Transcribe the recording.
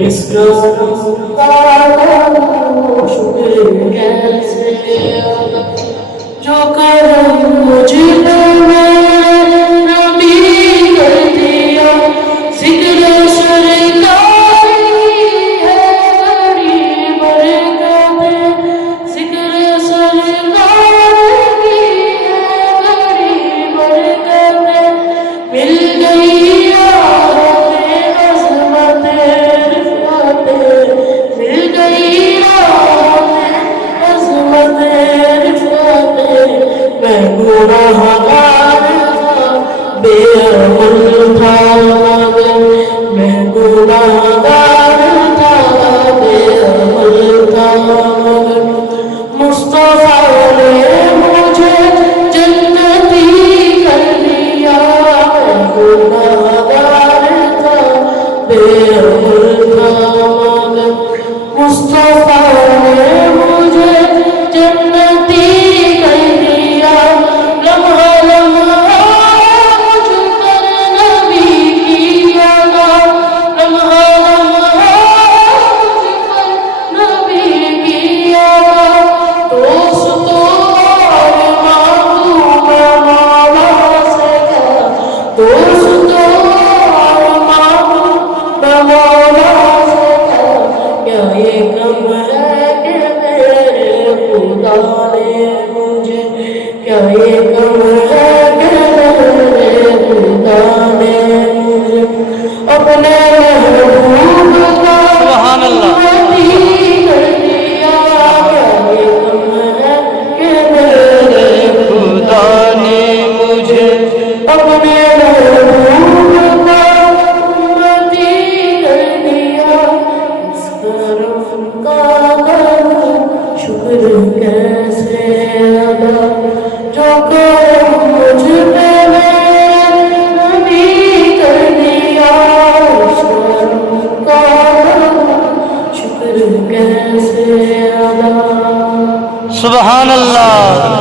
اس کا شکر کیسے ادا جو کرم مجھ پہ نبی کر دیا ذکر سرکاری ہے بڑی برکت ذکر سرکاری ہے بڑی برکت مل گئی عظمت رفعت مل گئی عظمت رفعت میں گناہگار تھا بے عمل تھا مگر میں گناہگار تھا بے عمل تھا مگر مصطفیٰ نے مجھے جنتی کر دیا میں گناہگار تھا بے عمل تھا مگر مصطفیٰ نے مجھے جنتی کر دیا لمحہ لمحہ مجھ پر نبی کی ادا لمحہ لمحہ مجھ پر نبی کی ادا دوستوں اور محبوب مولا سے کیا دوستوں اور محبوب مولا سے کیا یہ کم ہے کہ میرے خدا نے مجھے کیا یہ کم ہے کہ میرے خدا نے مجھے اپنے محبوب کا سبحان اللہ امتی کر دیا کیا یہ کم ہے کہ میرے خدا نے مجھے اپنے محبوب کا امتی کر دیا اس کرم کا کروں شکر کیسے ادا جو کرم مجھ پہ نبی کر دیا اس کرم کا کروں شکر کیسے ادا سبحان اللہ